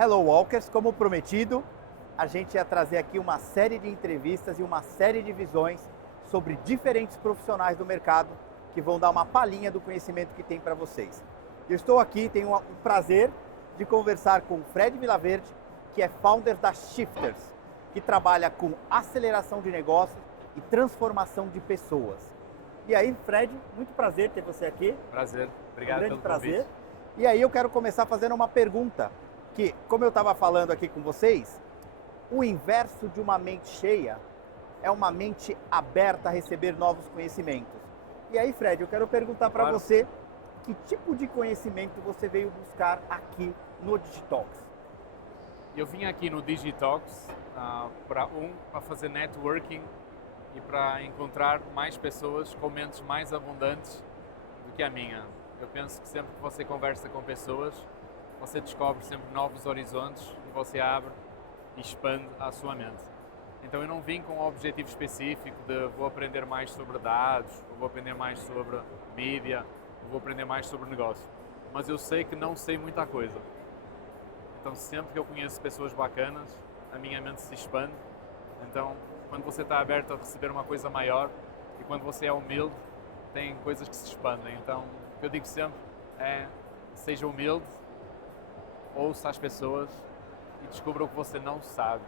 Hello Walkers, como prometido, a gente ia trazer aqui uma série de entrevistas e uma série de visões sobre diferentes profissionais do mercado que vão dar uma palhinha do conhecimento que tem para vocês. Eu estou aqui, tenho o prazer de conversar com o Fred Vilaverde, que é founder da Shifters, que trabalha com aceleração de negócios e transformação de pessoas. E aí, Fred, muito prazer ter você aqui. Prazer, obrigado Um grande pelo prazer. convite. E aí eu quero começar fazendo uma pergunta, que, como eu estava falando aqui com vocês, o inverso de uma mente cheia é uma mente aberta a receber novos conhecimentos. E aí, Fred, eu quero perguntar para Claro. você, que tipo de conhecimento você veio buscar aqui no Digitalks? Eu vim aqui no Digitalks para fazer networking e para encontrar mais pessoas com mentes mais abundantes do que a minha. Eu penso que sempre que você conversa com pessoas, você descobre sempre novos horizontes e você abre e expande a sua mente. Então eu não vim com um objetivo específico de vou aprender mais sobre dados, ou vou aprender mais sobre mídia, ou vou aprender mais sobre negócio. Mas eu sei que não sei muita coisa. Então sempre que eu conheço pessoas bacanas, a minha mente se expande. Então quando você está aberto a receber uma coisa maior e quando você é humilde, tem coisas que se expandem. Então o que eu digo sempre é seja humilde, ouça as pessoas e descubra o que você não sabe.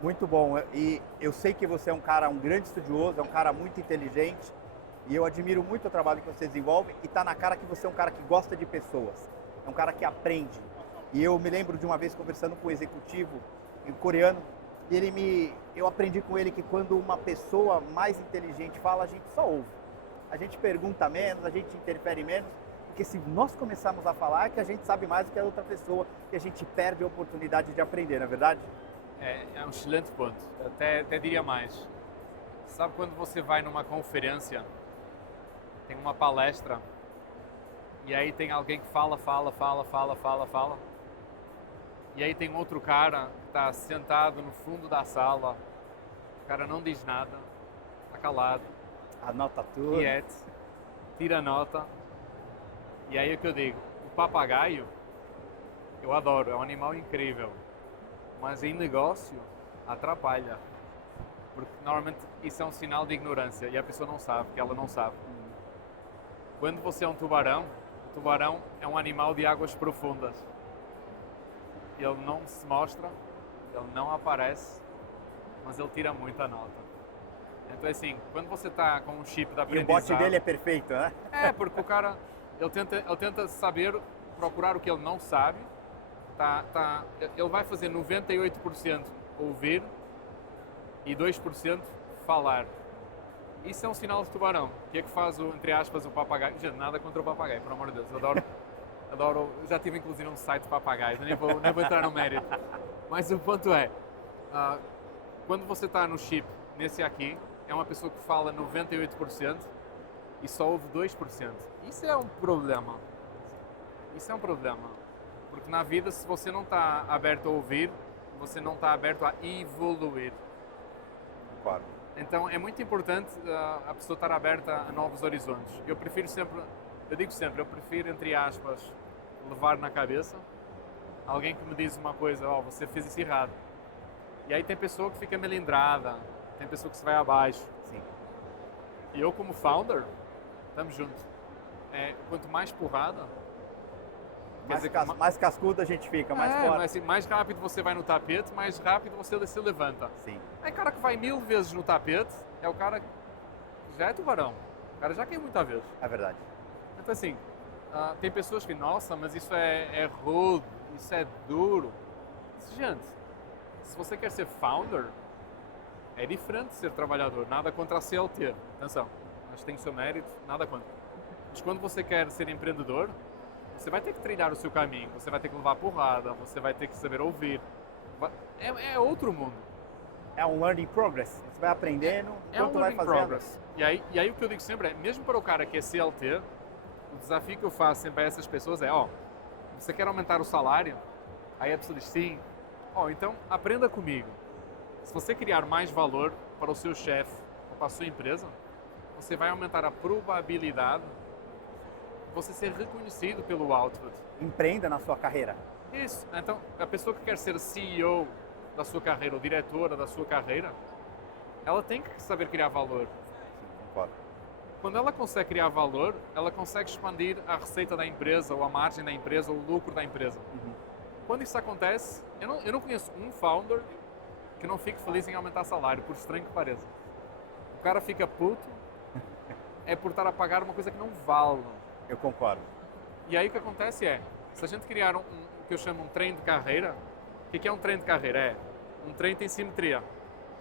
Muito bom. E eu sei que você é um cara, um grande estudioso, é um cara muito inteligente. E eu admiro muito o trabalho que você desenvolve. E tá na cara que você é um cara que gosta de pessoas. É um cara que aprende. E eu me lembro de uma vez conversando com um executivo coreano. E eu aprendi com ele que quando uma pessoa mais inteligente fala, a gente só ouve. A gente pergunta menos, a gente interfere menos. Porque se nós começarmos a falar, é que a gente sabe mais do que a outra pessoa. E a gente perde a oportunidade de aprender, não é verdade? É um excelente ponto, até diria mais. Sabe quando você vai numa conferência, tem uma palestra, e aí tem alguém que fala, e aí tem outro cara que está sentado no fundo da sala, o cara não diz nada, está calado, Anota tudo. quieto, tira nota, e aí é o que eu digo, o papagaio, eu adoro, é um animal incrível. Mas em negócio atrapalha, porque normalmente isso é um sinal de ignorância e a pessoa não sabe, que ela não sabe. Quando você é um tubarão, o tubarão é um animal de águas profundas. Ele não se mostra, ele não aparece, mas ele tira muita nota. Então assim, quando você está com um chip de E o aprendizado... bote dele é perfeito, né? É, porque o cara, ele tenta saber, procurar o que ele não sabe. Ele vai fazer 98% ouvir e 2% falar. Isso é um sinal de tubarão. O que é que faz, entre aspas, o papagaio? Gente, nada contra o papagaio, pelo amor de Deus. Adoro. Já tive inclusive um site de papagaios, nem vou entrar no mérito. Mas o ponto é, quando você está no chip, nesse aqui, é uma pessoa que fala 98% e só ouve 2%. Isso é um problema. Porque na vida, se você não está aberto a ouvir, você não está aberto a evoluir. Claro. Então é muito importante a pessoa estar aberta a novos horizontes. Eu prefiro, entre aspas, levar na cabeça alguém que me diz uma coisa, você fez isso errado. E aí tem pessoa que fica melindrada, tem pessoa que se vai abaixo. Sim. E eu como founder, estamos juntos. Quanto mais porrada, Mais cascudo a gente fica, mais forte. mas assim, mais rápido você vai no tapete, mais rápido você se levanta. Sim. Aí o cara que vai 1000 vezes no tapete é o cara que já é tubarão. O cara já caiu muita vez. É verdade. Então assim, tem pessoas que, nossa, mas isso é rude, isso é duro. Gente, se você quer ser founder, é diferente de ser trabalhador. Nada contra a CLT. Atenção, mas tem o seu mérito, nada contra. Mas quando você quer ser empreendedor, você vai ter que trilhar o seu caminho, você vai ter que levar porrada, você vai ter que saber ouvir. É outro mundo. É um learning progress. Você vai aprendendo, É um enquanto vai learning fazendo. progress. E aí o que eu digo sempre é, mesmo para o cara que é CLT, o desafio que eu faço sempre a essas pessoas é, você quer aumentar o salário? Aí a pessoa diz, sim. Então aprenda comigo. Se você criar mais valor para o seu chefe ou para a sua empresa, você vai aumentar a probabilidade você ser reconhecido pelo output. Empreenda na sua carreira. Isso. Então, a pessoa que quer ser CEO da sua carreira ou diretora da sua carreira, ela tem que saber criar valor. Sim, concordo. Quando ela consegue criar valor, ela consegue expandir a receita da empresa, ou a margem da empresa, ou o lucro da empresa. Quando isso acontece, eu não conheço um founder que não fique feliz em aumentar salário, por estranho que pareça. O cara fica puto é por estar a pagar uma coisa que não vale. Eu concordo. E aí o que acontece é, se a gente criar o que eu chamo um trem de carreira, o que é um trem de carreira? É um trem tem simetria.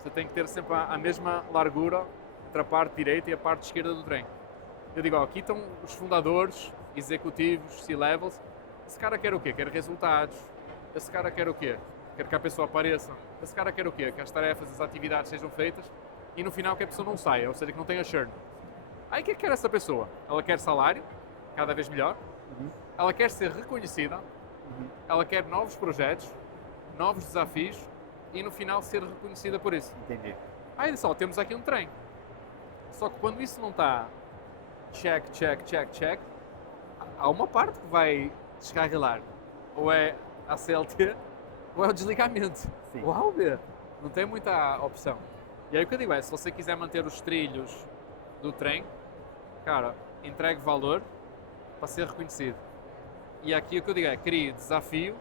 Você tem que ter sempre a mesma largura entre a parte direita e a parte esquerda do trem. Eu digo, ó, aqui estão os fundadores, executivos, C-levels. Esse cara quer o quê? Quer resultados. Esse cara quer o quê? Quer que a pessoa apareça. Esse cara quer o quê? Que as tarefas, as atividades sejam feitas e no final que a pessoa não saia, ou seja, que não tenha churn. Aí o que quer essa pessoa? Ela quer salário, cada vez melhor. Ela quer ser reconhecida. Ela quer novos projetos, novos desafios e no final ser reconhecida por isso. Entendi. Aí só temos aqui um trem. Só que quando isso não está check, check, check, check, há uma parte que vai descarrilar. Ou é a CLT ou é o desligamento. Sim. Ou A ou B. Não tem muita opção. E aí o que eu digo é, se você quiser manter os trilhos do trem, cara, entregue valor para ser reconhecido. E aqui o que eu digo é, crie desafio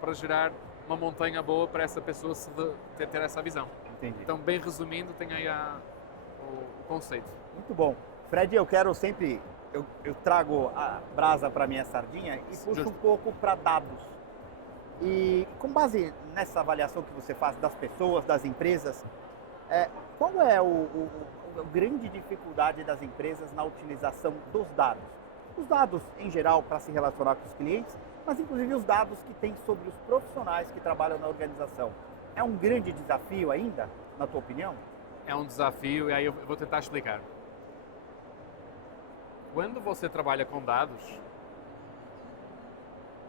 para gerar uma montanha boa para essa pessoa ter essa visão. Entendi. Então, bem resumindo, tem aí o conceito. Muito bom. Fred, eu quero sempre, eu trago a brasa para minha sardinha e puxo Justo. um pouco para dados. E com base nessa avaliação que você faz das pessoas, das empresas, qual é a grande dificuldade das empresas na utilização dos dados? Os dados em geral para se relacionar com os clientes, mas inclusive os dados que tem sobre os profissionais que trabalham na organização. É um grande desafio ainda, na tua opinião? É um desafio e aí eu vou tentar explicar. Quando você trabalha com dados,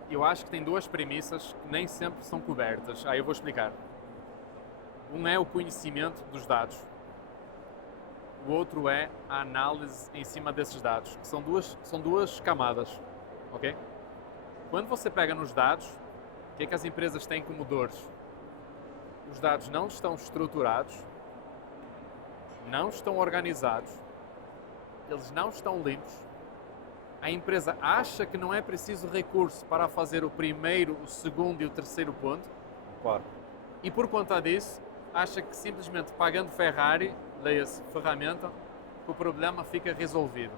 eu acho que tem duas premissas que nem sempre são cobertas. Aí eu vou explicar. Um é o conhecimento dos dados. O outro é a análise em cima desses dados. São duas camadas, ok? Quando você pega nos dados, o que é que as empresas têm como dores? Os dados não estão estruturados, não estão organizados, eles não estão limpos. A empresa acha que não é preciso recurso para fazer o primeiro, o segundo e o terceiro ponto. Concordo. E por conta disso, acha que simplesmente pagando Ferrari, leia-se ferramenta, que o problema fica resolvido.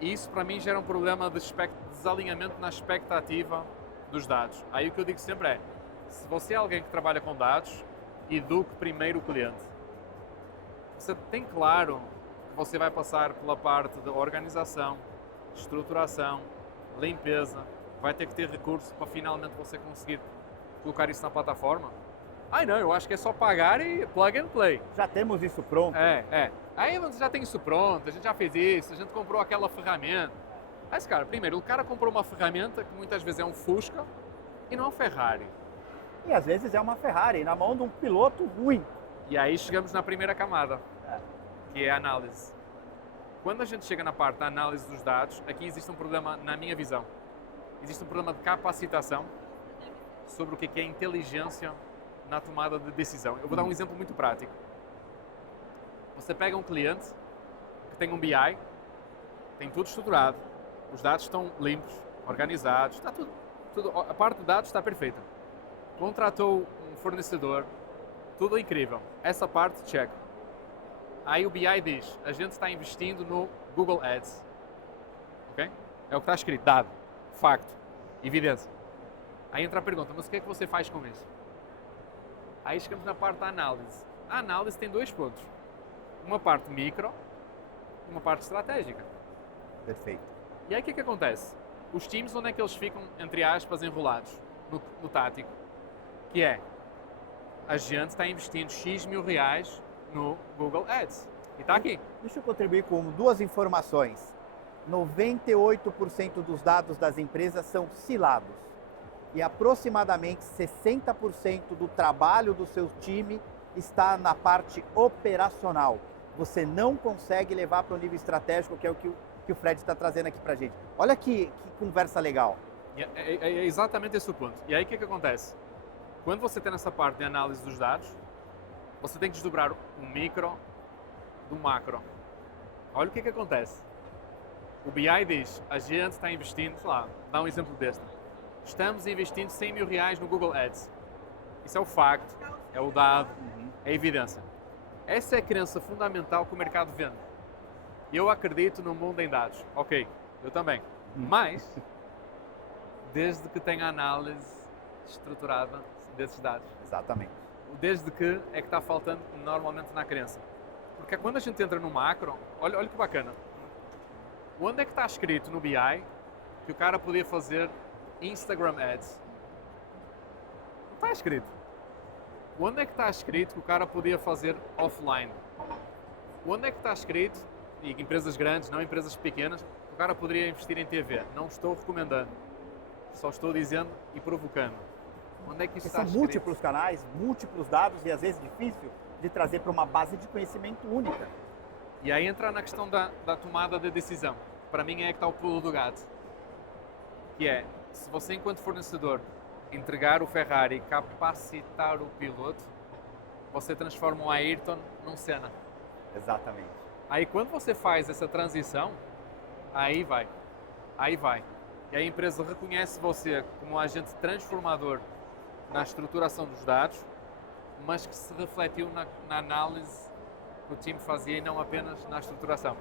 E isso para mim gera um problema de desalinhamento na expectativa dos dados. Aí o que eu digo sempre é, se você é alguém que trabalha com dados, eduque primeiro o cliente. Você tem claro que você vai passar pela parte da organização, estruturação, limpeza, vai ter que ter recursos para finalmente você conseguir colocar isso na plataforma? Ai não, eu acho que é só pagar e plug and play. Já temos isso pronto? Aí você já tem isso pronto, a gente já fez isso, a gente comprou aquela ferramenta. Mas cara, primeiro, o cara comprou uma ferramenta que muitas vezes é um Fusca e não é um Ferrari. E às vezes é uma Ferrari na mão de um piloto ruim. E aí chegamos na primeira camada, que é a análise. Quando a gente chega na parte da análise dos dados, aqui existe um problema, na minha visão. Existe um problema de capacitação sobre o que é inteligência na tomada de decisão. Eu vou dar um exemplo muito prático. Você pega um cliente que tem um BI, tem tudo estruturado, os dados estão limpos, organizados, está tudo, a parte de dados está perfeita. Contratou um fornecedor, tudo incrível. Essa parte, check. Aí o BI diz, a gente está investindo no Google Ads. Ok? É o que está escrito, dado, facto, evidência. Aí entra a pergunta, mas o que é que você faz com isso? Aí chegamos na parte da análise. A análise tem dois pontos. Uma parte micro e uma parte estratégica. Perfeito. E aí o que acontece? Os times, onde é que eles ficam, entre aspas, enrolados? No tático. Que é, a gente está investindo X mil reais no Google Ads. E está aqui. Deixa eu contribuir com duas informações. 98% dos dados das empresas são silados. E aproximadamente 60% do trabalho do seu time está na parte operacional. Você não consegue levar para o nível estratégico, que é o que que o Fred está trazendo aqui pra gente. Olha que conversa legal. E é exatamente esse o ponto. E aí o que acontece? Quando você tem essa parte de análise dos dados, você tem que desdobrar o micro do macro. Olha o que acontece. O BI diz, a gente está investindo, sei lá, dá um exemplo deste. Estamos investindo 100 mil reais no Google Ads. Isso é o facto, é o dado, é a evidência. Essa é a crença fundamental que o mercado vende. Eu acredito no mundo em dados. Ok, eu também. Mas, desde que tenha análise estruturada desses dados. Exatamente. Desde que é que está faltando normalmente na crença. Porque quando a gente entra no macro, olha que bacana. Onde é que está escrito no BI que o cara podia fazer Instagram Ads? Não está escrito. Onde é que está escrito que o cara podia fazer offline? Onde é que está escrito, e empresas grandes, não empresas pequenas, que o cara poderia investir em TV? Não estou recomendando. Só estou dizendo e provocando. Onde é que isso está São escrito? múltiplos canais, múltiplos dados e às vezes difícil de trazer para uma base de conhecimento única. E aí entra na questão da tomada de decisão. Para mim é que está o pulo do gato. Que é, se você enquanto fornecedor entregar o Ferrari e capacitar o piloto, você transforma o Ayrton num Senna. Exatamente. Aí quando você faz essa transição, aí vai. E a empresa reconhece você como um agente transformador na estruturação dos dados, mas que se refletiu na análise que o time fazia e não apenas na estruturação.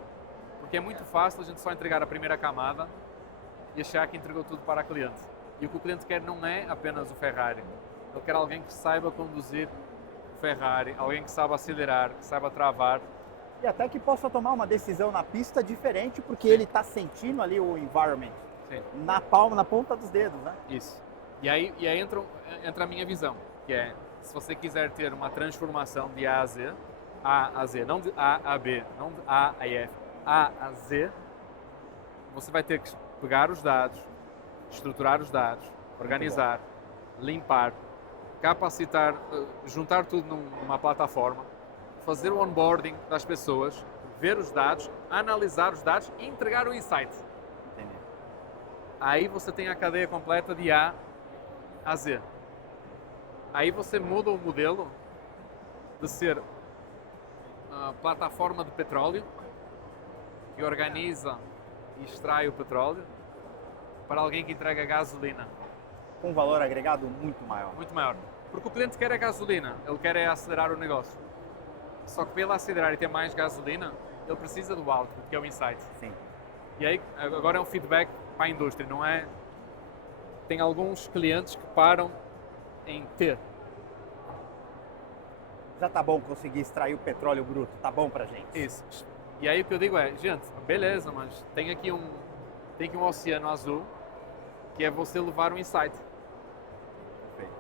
Porque é muito fácil a gente só entregar a primeira camada e achar que entregou tudo para o cliente. E o que o cliente quer não é apenas o Ferrari. Ele quer alguém que saiba conduzir o Ferrari, alguém que saiba acelerar, que saiba travar. E até que possa tomar uma decisão na pista diferente, porque Sim. ele está sentindo ali o environment Sim. na palma, na ponta dos dedos, né? Isso. E aí entra a minha visão, que é, se você quiser ter uma transformação de A a Z, não de A a B, não de A a F, A a Z, você vai ter que pegar os dados, estruturar os dados, organizar, limpar, capacitar, juntar tudo numa plataforma, fazer o onboarding das pessoas, ver os dados, analisar os dados e entregar o insight. Entendi. Aí você tem a cadeia completa de A a Z. Aí você muda o modelo de ser a plataforma de petróleo que organiza e extrai o petróleo para alguém que entrega gasolina. Com um valor agregado muito maior. Muito maior. Porque o cliente quer a gasolina, ele quer é acelerar o negócio. Só que para ele acelerar e ter mais gasolina, ele precisa do output, que é o insight. Sim. E aí, agora é um feedback para a indústria, não é? Tem alguns clientes que param em T. Já tá bom conseguir extrair o petróleo bruto, tá bom pra gente. Isso. E aí o que eu digo é, gente, beleza, mas tem aqui um oceano azul que é você levar um insight. Perfeito.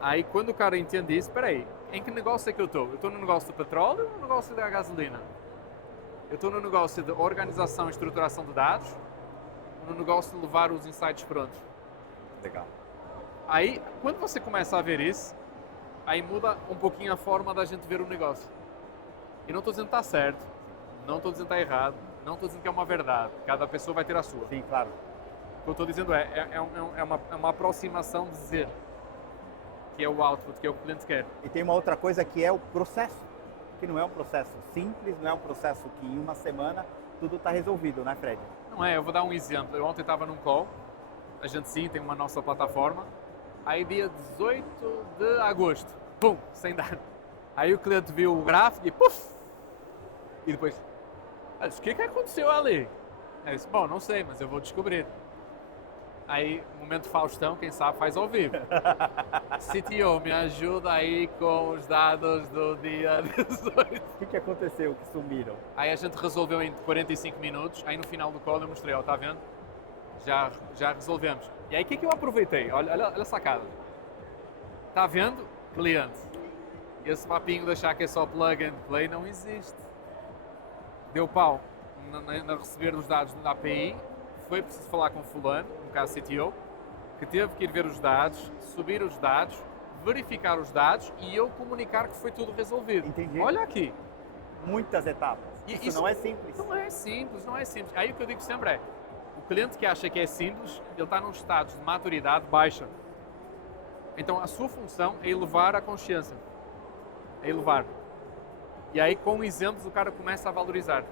Aí quando o cara entende isso, espera aí, em que negócio é que eu estou? Eu estou no negócio do petróleo ou no negócio da gasolina? Eu estou no negócio de organização e estruturação de dados ou no negócio de levar os insights prontos? Legal. Aí, quando você começa a ver isso, aí muda um pouquinho a forma da gente ver o negócio. E não estou dizendo que está certo, não estou dizendo que está errado, não estou dizendo que é uma verdade. Cada pessoa vai ter a sua. Sim, claro. O que eu estou dizendo é uma aproximação de dizer que é o output, que é o que o cliente quer. E tem uma outra coisa que é o processo, que não é um processo simples, não é um processo que em uma semana tudo está resolvido, né, Fred? Não é, eu vou dar um exemplo. Eu ontem estava num call, a gente sim tem uma nossa plataforma, aí dia 18 de agosto, pum, sem dar. Aí o cliente viu o gráfico e puf! E depois, o que aconteceu ali? Eu disse, bom, não sei, mas eu vou descobrir. Aí, momento Faustão, quem sabe faz ao vivo. CTO, me ajuda aí com os dados do dia 18. O que aconteceu que sumiram? Aí a gente resolveu em 45 minutos, aí no final do call eu mostrei, ó, tá vendo? Já resolvemos. E aí o que eu aproveitei? Olha a sacada. Tá vendo? Cliente. Esse papinho de achar que é só plug and play não existe. Deu pau na receber os dados da API, foi preciso falar com fulano, no caso CTO, que teve que ir ver os dados, subir os dados, verificar os dados e eu comunicar que foi tudo resolvido. Entendi. Olha aqui. Muitas etapas. E Isso não é simples. Não é simples, não é simples. Aí o que eu digo sempre é, o cliente que acha que é simples, ele está num estado de maturidade baixa. Então a sua função é elevar a consciência. É elevar. E aí com exemplos o cara começa a valorizar.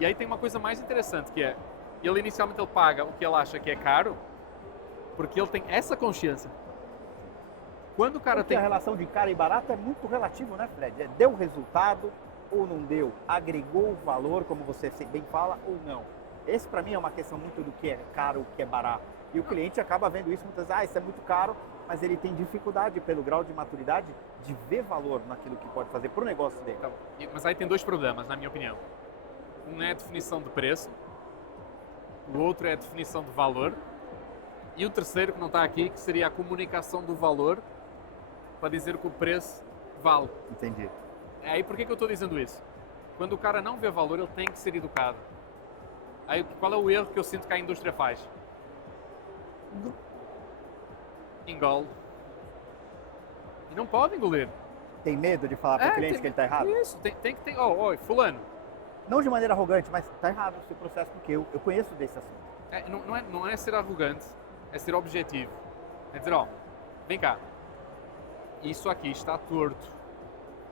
E aí tem uma coisa mais interessante que é, ele inicialmente ele paga o que ele acha que é caro, porque ele tem essa consciência. Quando o cara Porque tem... a relação de caro e barato é muito relativo, né, Fred? Deu resultado ou não deu? Agregou valor, como você bem fala, ou não? Esse para mim é uma questão muito do que é caro, o que é barato. E o cliente acaba vendo isso muitas vezes, isso é muito caro, mas ele tem dificuldade pelo grau de maturidade de ver valor naquilo que pode fazer para o negócio dele. Então, mas aí tem dois problemas, na minha opinião. Um é a definição de preço, o outro é a definição de valor, e o terceiro, que não está aqui, que seria a comunicação do valor para dizer que o preço vale. Entendi. Aí por que eu estou dizendo isso? Quando o cara não vê valor, ele tem que ser educado. Aí qual é o erro que eu sinto que a indústria faz? Engole. E não pode engolir. Tem medo de falar para o cliente que ele está errado? Isso, tem que ter. Oh, fulano. Não de maneira arrogante, mas está errado o seu processo, porque eu conheço desse assunto. Não é ser arrogante, é ser objetivo. É dizer, vem cá, isso aqui está torto.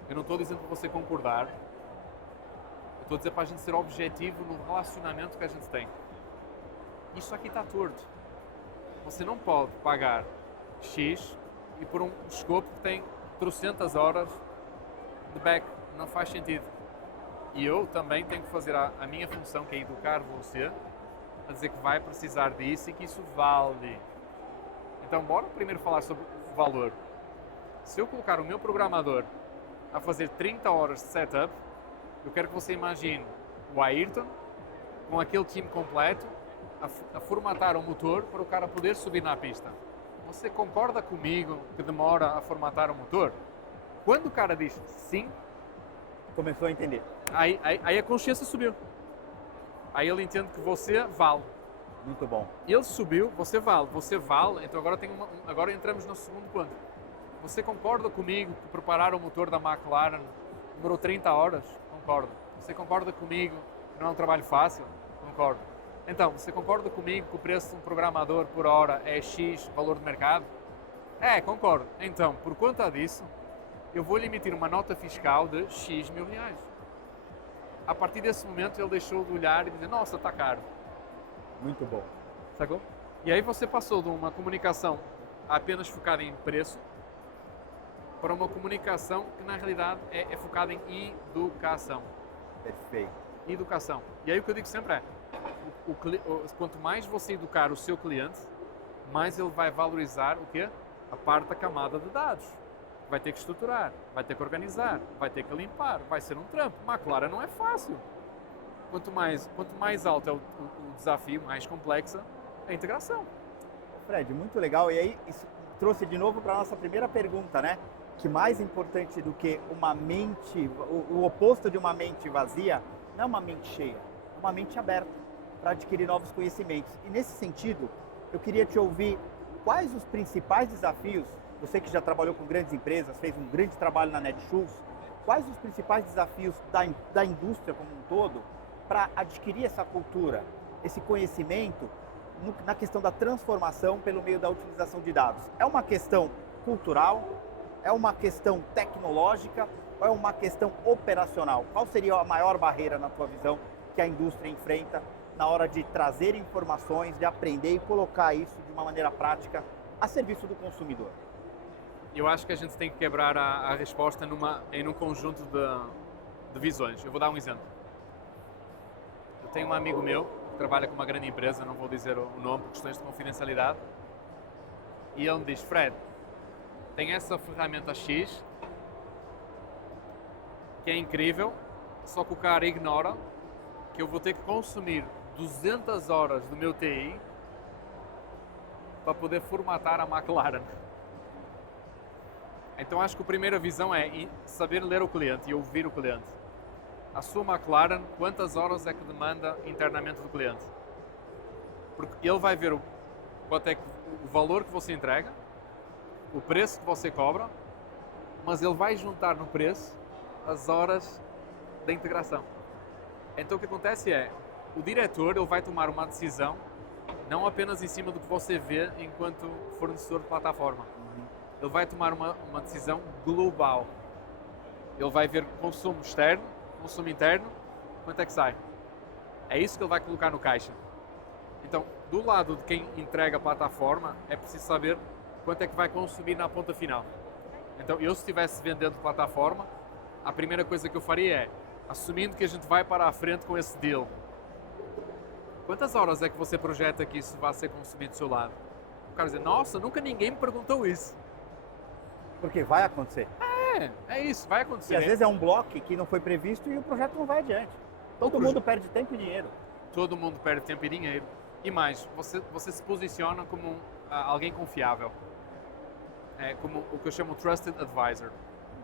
Eu não estou dizendo para você concordar, eu estou a dizer para a gente ser objetivo no relacionamento que a gente tem. Isso aqui está torto. Você não pode pagar X e por um escopo que tem 300 horas de back. Não faz sentido. E eu também tenho que fazer a minha função, que é educar você, a dizer que vai precisar disso e que isso vale. Então, bora primeiro falar sobre o valor. Se eu colocar o meu programador a fazer 30 horas de setup, eu quero que você imagine o Ayrton com aquele time completo a formatar o motor para o cara poder subir na pista. Você concorda comigo que demora a formatar o motor? Quando o cara diz sim, Começou a entender. aí a consciência subiu. Aí ele entende que você vale. Muito bom. Ele subiu, você vale, então agora entramos no segundo ponto. Você concorda comigo que preparar o motor da McLaren demorou 30 horas? Concordo. Você concorda comigo que não é um trabalho fácil? Concordo. Então, você concorda comigo que o preço de um programador por hora é X valor de mercado? Concordo. Então, por conta disso, eu vou lhe emitir uma nota fiscal de X mil reais. A partir desse momento, ele deixou de olhar e dizer, nossa, está caro. Muito bom. Sacou? E aí você passou de uma comunicação apenas focada em preço para uma comunicação que na realidade é focada em educação. Perfeito. Educação. E aí o que eu digo sempre é, quanto mais você educar o seu cliente, mais ele vai valorizar o quê? A parte da camada de dados. Vai ter que estruturar, vai ter que organizar, vai ter que limpar, vai ser um trampo. McLaren não é fácil. Quanto mais alto é o desafio, mais complexa é a integração. Fred, muito legal. E aí, isso trouxe de novo para a nossa primeira pergunta, né? Que mais importante do que uma mente, o oposto de uma mente vazia, não é uma mente cheia, é uma mente aberta para adquirir novos conhecimentos. E nesse sentido, eu queria te ouvir quais os principais desafios, você que já trabalhou com grandes empresas, fez um grande trabalho na Netshoes, quais os principais desafios da indústria como um todo para adquirir essa cultura, esse conhecimento na questão da transformação pelo meio da utilização de dados? É uma questão cultural? É uma questão tecnológica? Ou é uma questão operacional? Qual seria a maior barreira, na tua visão, que a indústria enfrenta na hora de trazer informações, de aprender e colocar isso de uma maneira prática a serviço do consumidor? Eu acho que a gente tem que quebrar a resposta em um conjunto de visões. Eu vou dar um exemplo. Eu tenho um amigo meu que trabalha com uma grande empresa, não vou dizer o nome por questões de confidencialidade, e ele me diz, Fred, tem essa ferramenta X que é incrível, só que o cara ignora que eu vou ter que consumir 200 horas do meu TI para poder formatar a McLaren. Então acho que a primeira visão é saber ler o cliente e ouvir o cliente. A sua McLaren, quantas horas é que demanda internamente do cliente? Porque ele vai ver quanto é o valor que você entrega, o preço que você cobra, mas ele vai juntar no preço as horas da integração. Então o que acontece é, o diretor ele vai tomar uma decisão não apenas em cima do que você vê enquanto fornecedor de plataforma. Ele vai tomar uma decisão global. Ele vai ver consumo externo, consumo interno, quanto é que sai. É isso que ele vai colocar no caixa. Então, do lado de quem entrega a plataforma, é preciso saber quanto é que vai consumir na ponta final. Então, eu se estivesse vendendo plataforma, a primeira coisa que eu faria é, assumindo que a gente vai para a frente com esse deal, quantas horas é que você projeta que isso vai ser consumido do seu lado? O cara diz, nossa, nunca ninguém me perguntou isso. Porque vai acontecer. É isso, vai acontecer. E às vezes é um bloco que não foi previsto e o projeto não vai adiante. Todo mundo perde tempo e dinheiro. Todo mundo perde tempo e dinheiro. E mais, você se posiciona como alguém confiável. Como o que eu chamo Trusted Advisor.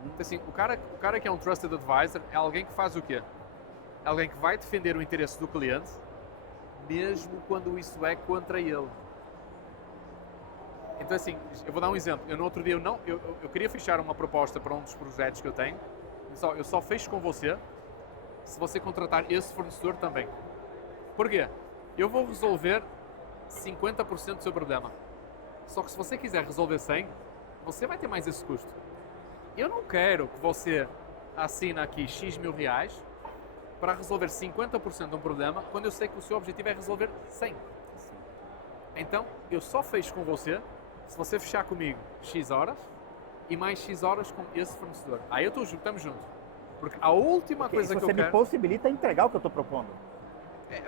Então, assim, o cara que é um Trusted Advisor é alguém que faz o quê? É alguém que vai defender o interesse do cliente, mesmo quando isso é contra ele. Então, assim, eu vou dar um exemplo. Eu no outro dia, eu queria fechar uma proposta para um dos projetos que eu tenho. Eu só fecho com você se você contratar esse fornecedor também. Por quê? Eu vou resolver 50% do seu problema. Só que se você quiser resolver 100%, você vai ter mais esse custo. Eu não quero que você assine aqui X mil reais para resolver 50% de um problema, quando eu sei que o seu objetivo é resolver 100%. Então, eu só fecho com você se você fechar comigo X horas e mais X horas com esse fornecedor. Aí estamos juntos. Porque a última coisa que eu quero... Você me possibilita entregar o que eu estou propondo.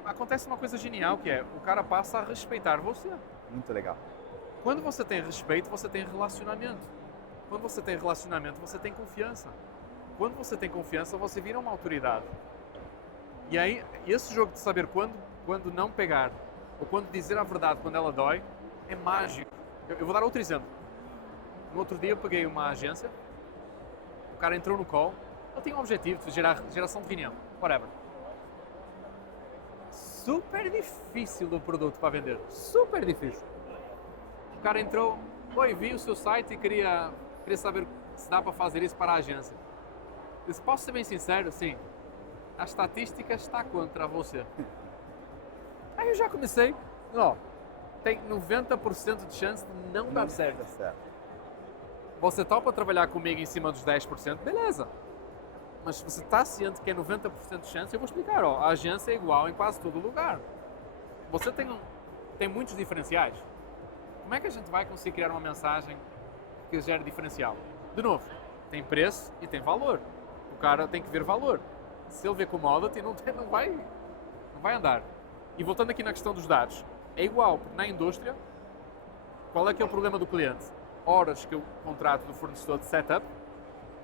Acontece uma coisa genial, que é, o cara passa a respeitar você. Muito legal. Quando você tem respeito, você tem relacionamento. Quando você tem relacionamento, você tem confiança. Quando você tem confiança, você vira uma autoridade. E aí, esse jogo de saber quando não pegar, ou quando dizer a verdade quando ela dói, é mágico. Eu vou dar outro exemplo. No outro dia eu peguei uma agência, o cara entrou no call, ele tinha um objetivo de geração de reunião, whatever. Super difícil o produto para vender, super difícil. O cara entrou, vi o seu site e queria saber se dá para fazer isso para a agência. Eu disse, posso ser bem sincero? Sim. A estatística está contra você. Aí eu já comecei, tem 90% de chance de não dar certo. Você topa trabalhar comigo em cima dos 10%? Beleza. Mas se você está ciente que é 90% de chance, eu vou explicar, a agência é igual em quase todo lugar. Você tem muitos diferenciais. Como é que a gente vai conseguir criar uma mensagem que gere diferencial? De novo, tem preço e tem valor. O cara tem que ver valor. Se ele vê commodity, não vai andar. E voltando aqui na questão dos dados, é igual, porque na indústria, qual é que é o problema do cliente? Horas que eu contrato do fornecedor de setup,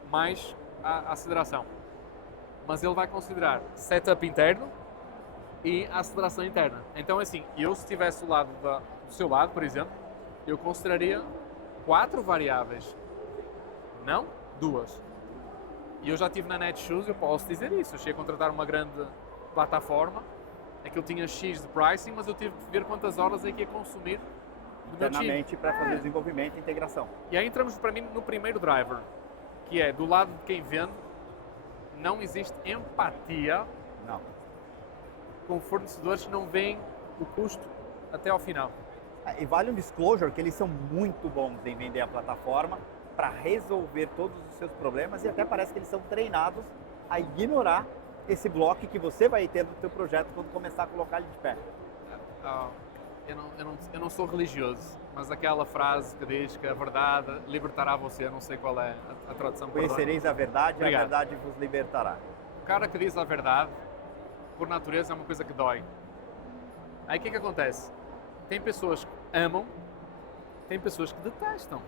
mais a aceleração. Mas ele vai considerar setup interno e a aceleração interna. Então, assim, eu se estivesse do seu lado, por exemplo, eu consideraria 4 variáveis, não 2. E eu já estive na Netshoes, eu posso dizer isso. Eu cheguei a contratar uma grande plataforma, é que eu tinha X de pricing, mas eu tive que ver quantas horas é que ia consumir do meu time. Internamente para fazer desenvolvimento e integração. E aí entramos para mim no primeiro driver, que é do lado de quem vende, não existe empatia com fornecedores que não veem o custo até ao final. E vale um disclosure que eles são muito bons em vender a plataforma para resolver todos os seus problemas e até parece que eles são treinados a ignorar esse bloco que você vai ter no seu projeto quando começar a colocar ele de pé. Eu não sou religioso, mas aquela frase que diz que a verdade libertará você, eu não sei qual é a tradução. Conhecereis a verdade e a Obrigado. verdade vos libertará. O cara que diz a verdade, por natureza, é uma coisa que dói. Aí o que acontece? Tem pessoas que amam, tem pessoas que detestam.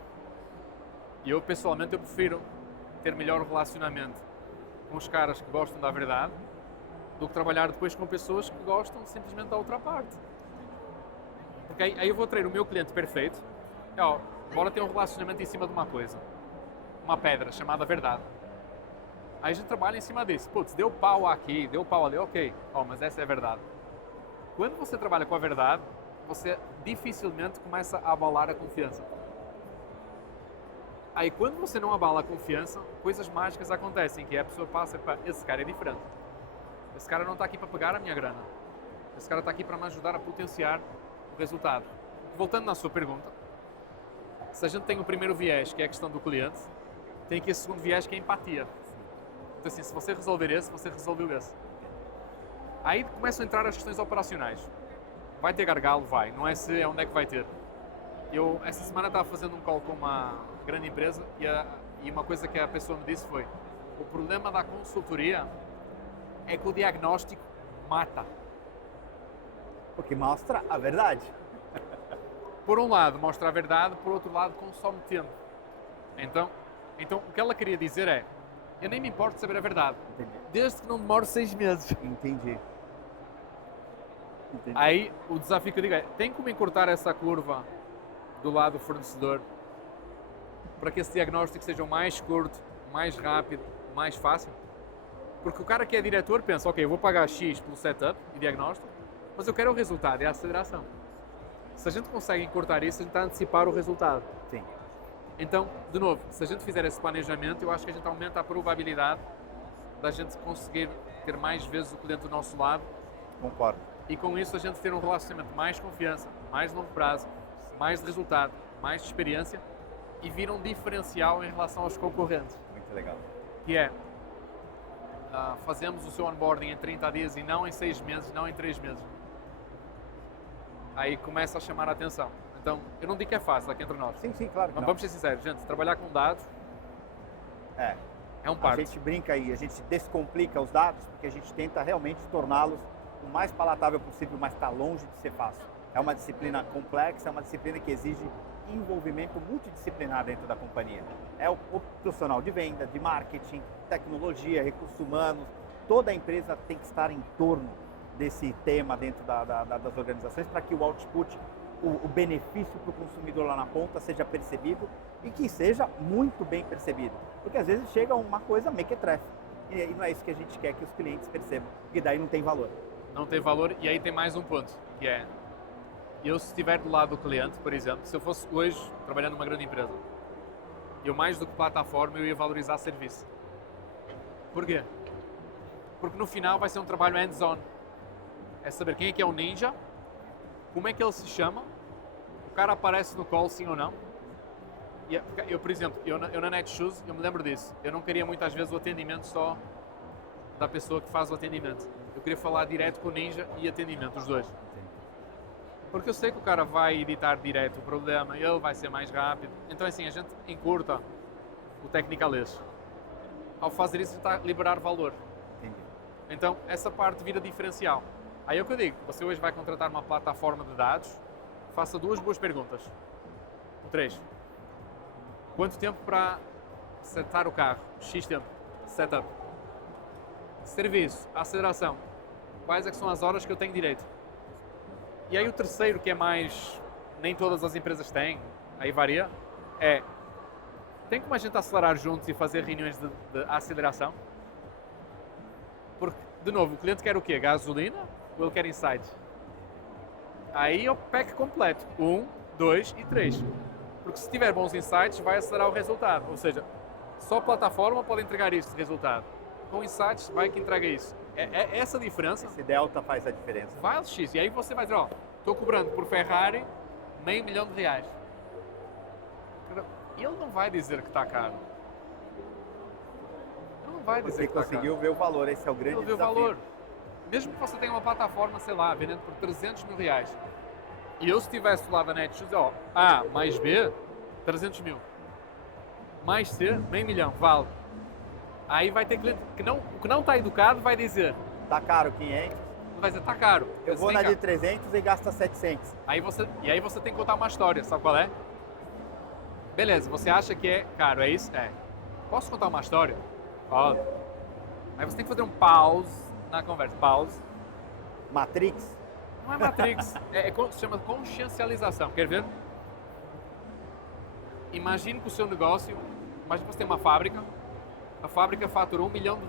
E eu, pessoalmente, eu prefiro ter melhor relacionamento com os caras que gostam da verdade do que trabalhar depois com pessoas que gostam simplesmente da outra parte. Porque aí eu vou ter o meu cliente perfeito, bora ter um relacionamento em cima de uma coisa, uma pedra chamada verdade. Aí a gente trabalha em cima disso. Putz, deu pau aqui, deu pau ali, ok, mas essa é a verdade. Quando você trabalha com a verdade, você dificilmente começa a abalar a confiança. Aí quando você não abala a confiança, coisas mágicas acontecem, que a pessoa passa para esse cara é diferente. Esse cara não está aqui para pagar a minha grana. Esse cara está aqui para me ajudar a potenciar o resultado. Voltando na sua pergunta, se a gente tem o primeiro viés, que é a questão do cliente, tem aqui esse segundo viés, que é a empatia. Então assim, se você resolver esse, você resolveu esse. Aí começam a entrar as questões operacionais. Vai ter gargalo? Vai. Não é se, é onde é que vai ter. Eu, essa semana, estava fazendo um call com uma grande empresa e uma coisa que a pessoa me disse foi: o problema da consultoria é que o diagnóstico mata. Porque mostra a verdade. Por um lado, mostra a verdade, por outro lado, consome tempo. Então o que ela queria dizer é: eu nem me importo de saber a verdade, desde que não demore 6 meses. Entendi. Aí o desafio que eu digo é: tem como encurtar essa curva do lado do fornecedor para que esse diagnóstico seja o mais curto, mais rápido, mais fácil? Porque o cara que é diretor pensa: ok, eu vou pagar X pelo setup e diagnóstico, mas eu quero o resultado, é a aceleração. Se a gente consegue encurtar isso, a gente está a antecipar o resultado. Sim. Então, de novo, se a gente fizer esse planejamento, eu acho que a gente aumenta a probabilidade da gente conseguir ter mais vezes o cliente do nosso lado. Concordo. E com isso a gente ter um relacionamento mais confiança, mais longo prazo, mais resultado, mais experiência e vir um diferencial em relação aos concorrentes. Muito legal. Que é, fazemos o seu onboarding em 30 dias e não em 6 meses, não em 3 meses. Aí começa a chamar a atenção. Então, eu não digo que é fácil aqui entre nós. Sim, claro que Mas não. vamos ser sinceros, gente, trabalhar com dados é um A parto. gente brinca aí, a gente descomplica os dados porque a gente tenta realmente torná-los o mais palatável possível, mas está longe de ser fácil. É uma disciplina complexa, é uma disciplina que exige envolvimento multidisciplinar dentro da companhia. É o profissional de venda, de marketing, tecnologia, recursos humanos. Toda a empresa tem que estar em torno desse tema dentro das organizações para que o output, o benefício para o consumidor lá na ponta seja percebido e que seja muito bem percebido. Porque às vezes chega uma coisa mequetrefe e não é isso que a gente quer que os clientes percebam, porque daí não tem valor. Não tem valor. E aí tem mais um ponto, que é, eu se estiver do lado do cliente, por exemplo, se eu fosse hoje trabalhando numa grande empresa, eu mais do que plataforma, eu ia valorizar serviço. Por quê? Porque no final vai ser um trabalho hands-on. É saber quem é que é o ninja, como é que ele se chama, o cara aparece no call sim ou não. E eu, por exemplo, eu na Netshoes, eu me lembro disso. Eu não queria muitas vezes o atendimento só da pessoa que faz o atendimento. Eu queria falar direto com o ninja e atendimento, os dois. Porque eu sei que o cara vai editar direto o problema, ele vai ser mais rápido. Então assim, a gente encurta o technicalês. Ao fazer isso, a gente está a liberar valor. Entendi. Então, essa parte vira diferencial. Aí é o que eu digo, você hoje vai contratar uma plataforma de dados, faça 2 boas perguntas. 3. Quanto tempo para setar o carro? X tempo. Setup. Serviço, aceleração. Quais é que são as horas que eu tenho direito? E aí o terceiro, que é mais, nem todas as empresas têm, aí varia, é, tem como a gente acelerar juntos e fazer reuniões de aceleração? Porque, de novo, o cliente quer o quê? Gasolina ou ele quer insights? Aí é o pack completo, 1, 2 e 3. Porque se tiver bons insights, vai acelerar o resultado. Ou seja, só a plataforma pode entregar isso de resultado. Com insights, vai que entrega isso. É essa diferença. Esse delta faz a diferença. Vai X. E aí você vai dizer, ó, estou cobrando por Ferrari R$500 mil. Ele não vai dizer que está caro. Ele não vai dizer Você que está caro. conseguiu ver o valor, esse é o grande Ele vê o desafio. valor. Mesmo que você tenha uma plataforma, sei lá, vendendo por R$300 mil. E eu, se estivesse do lado da Netshoes, ó, A mais B, 300 mil. Mais C, R$500 mil, vale. Aí vai ter cliente que não está educado, vai dizer, Tá caro 500, vai dizer, tá caro. eu vou Vem na cá. de 300 e gasta 700. Aí você tem que contar uma história, sabe qual é? Beleza, você acha que é caro, é isso? É. Posso contar uma história? Pode. Aí você tem que fazer um pause na conversa. Pause. Matrix, Não é Matrix, se chama consciencialização. Quer ver? Imagine que o seu negócio, imagine que você tem uma fábrica, a fábrica fatura R$1 milhão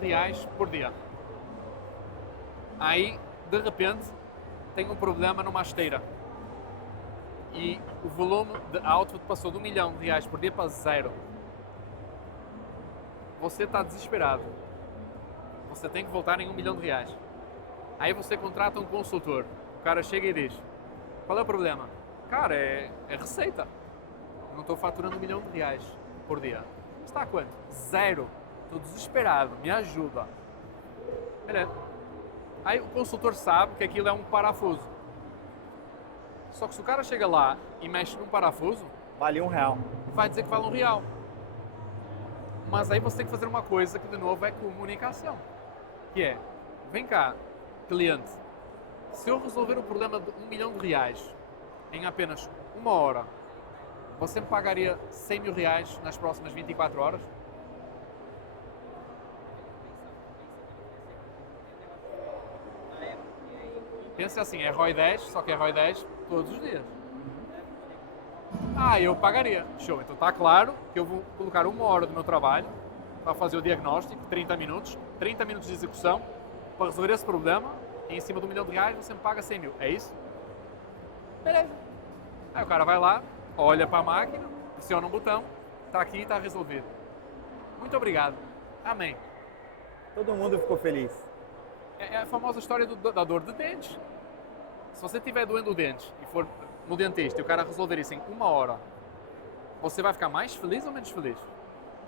por dia. Aí, de repente, tem um problema numa esteira. E o volume de output passou de R$1 milhão por dia para 0. você está desesperado. Você tem que voltar em R$1 milhão. Aí você contrata um consultor. O cara chega e diz, qual é o problema? Cara, é receita. Eu não estou faturando R$1 milhão por dia. Está a quanto? 0. Estou desesperado, me ajuda. Beleza. Aí o consultor sabe que aquilo é um parafuso. Só que se o cara chega lá e mexe num parafuso, Vale R$1. vai dizer que vale R$1. Mas aí você tem que fazer uma coisa que, de novo, é comunicação. Que é, vem cá, cliente, se eu resolver o problema de R$1 milhão em apenas 1 hora, você me pagaria R$100 mil nas próximas 24 horas? Pensa assim, é ROI 10, só que é ROI 10 todos os dias. Eu pagaria. Show, então está claro que eu vou colocar 1 hora do meu trabalho para fazer o diagnóstico, 30 minutos de execução, para resolver esse problema, e em cima de R$1 milhão você me paga 100 mil. É isso? Beleza. Aí o cara vai lá, olha para a máquina, pressiona um botão, está aqui, está resolvido. Muito obrigado. Amém. Todo mundo ficou feliz. É a famosa história da dor de dentes. Se você estiver doendo o dente e for no dentista e o cara resolver isso em 1 hora, você vai ficar mais feliz ou menos feliz?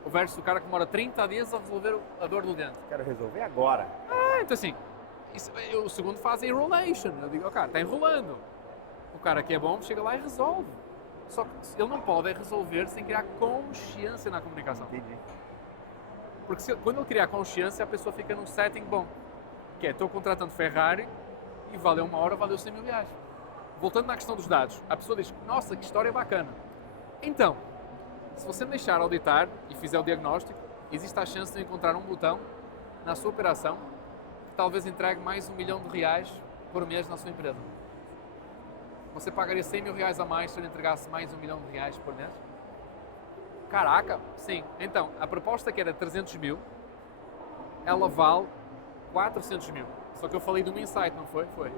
O versus do cara que demora 30 dias a resolver a dor do dente. Quero resolver agora. Então assim, o segundo faz a enrolation. Eu digo, cara, está enrolando. O cara que é bom chega lá e resolve. Só que ele não pode resolver sem criar consciência na comunicação. Entendi. Porque quando ele criar consciência, a pessoa fica num setting bom. Que é, estou contratando Ferrari e valeu 1 hora, valeu R$100 mil. Voltando na questão dos dados, a pessoa diz, nossa, que história bacana. Então, se você me deixar auditar e fizer o diagnóstico, existe a chance de encontrar um botão na sua operação que talvez entregue mais R$1 milhão por mês na sua empresa. Você pagaria R$100 mil a mais se ele entregasse mais R$1 milhão por mês? Caraca, sim. Então, a proposta que era 300 mil, ela vale 400 mil. Só que eu falei de um insight, não foi? Foi.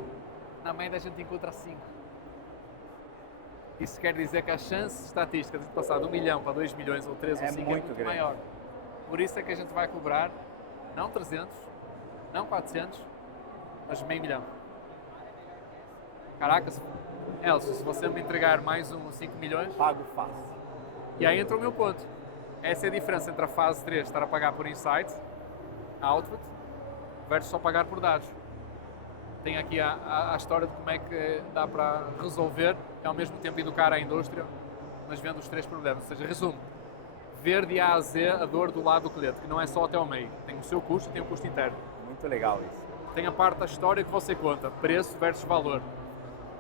Na média a gente encontra 5. Isso quer dizer que a chance estatística de passar de 1 milhão para 2 milhões ou 3 ou 5 é muito maior. Por isso é que a gente vai cobrar não 300, não 400, mas meio milhão. Caraca, Elcio, se você me entregar mais 5 milhões... Pago fácil. E aí entra o meu ponto. Essa é a diferença entre a fase 3, estar a pagar por insight, output, versus só pagar por dados. Tem aqui a história de como é que dá para resolver e ao mesmo tempo educar a indústria, mas vendo os 3 problemas. Ou seja, resumo, ver de A a Z a dor do lado do cliente, que não é só até ao meio. Tem o seu custo e tem o custo interno. Muito legal isso. Tem a parte da história que você conta, preço versus valor.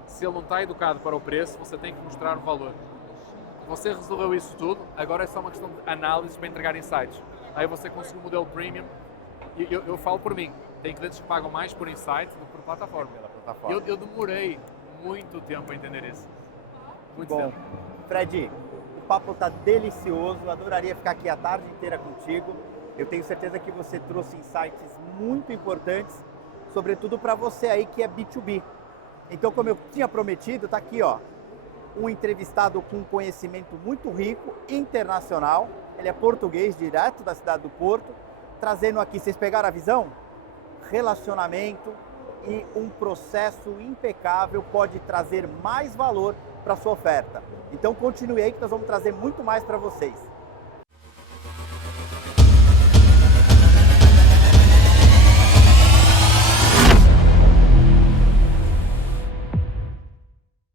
Se ele não está educado para o preço, você tem que mostrar o valor. Você resolveu isso tudo, agora é só uma questão de análise para entregar insights. Aí você conseguiu um modelo premium. E eu falo por mim, tem clientes que pagam mais por insight do que por plataforma. Eu demorei muito tempo a entender isso. Muito tempo. Fred, o papo está delicioso, eu adoraria ficar aqui a tarde inteira contigo. Eu tenho certeza que você trouxe insights muito importantes, sobretudo para você aí que é B2B. Então, como eu tinha prometido, está aqui, ó, um entrevistado com conhecimento muito rico, internacional. Ele é português, direto da cidade do Porto, trazendo aqui, vocês pegaram a visão? Relacionamento e um processo impecável pode trazer mais valor para a sua oferta. Então continue aí que nós vamos trazer muito mais para vocês.